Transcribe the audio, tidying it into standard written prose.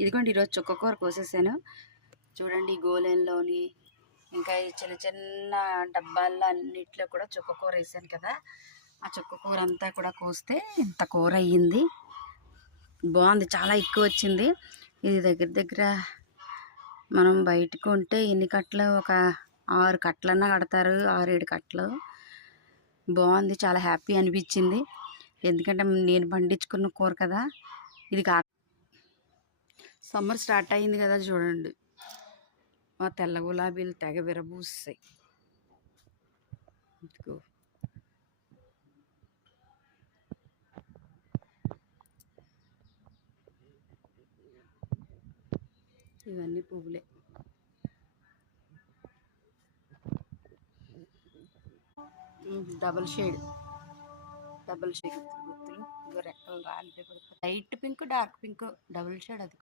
ఇదిగోండి ఈరోజు చుక్కకూర కోసేసాను. చూడండి గోలెంలోని ఇంకా ఈ చిన్న చిన్న డబ్బాల్లో అన్నిట్లో కూడా చుక్కకూర వేసాను కదా. ఆ చుక్కకూర అంతా కూడా కోస్తే ఇంత కూర అయ్యింది. బాగుంది, చాలా ఎక్కువ వచ్చింది. ఇది దగ్గర దగ్గర మనం బయట కొంటే ఎన్ని కట్టలు, ఒక 6 కట్టలన్నా కడతారు, 6-7 కట్టలు. బాగుంది, చాలా హ్యాపీ అనిపించింది. ఎందుకంటే నేను పండించుకున్న కూర కదా. ఇది సమ్మర్ స్టార్ట్ అయింది కదా, చూడండి మా తెల్ల గులాబీలు తెగ విరబూస్తాయి. ఇవన్నీ పువ్వులే. డబల్ షేడ్ గుత్తులు రెక్కలు రాలిపోయి light pink dark pink double shade అది.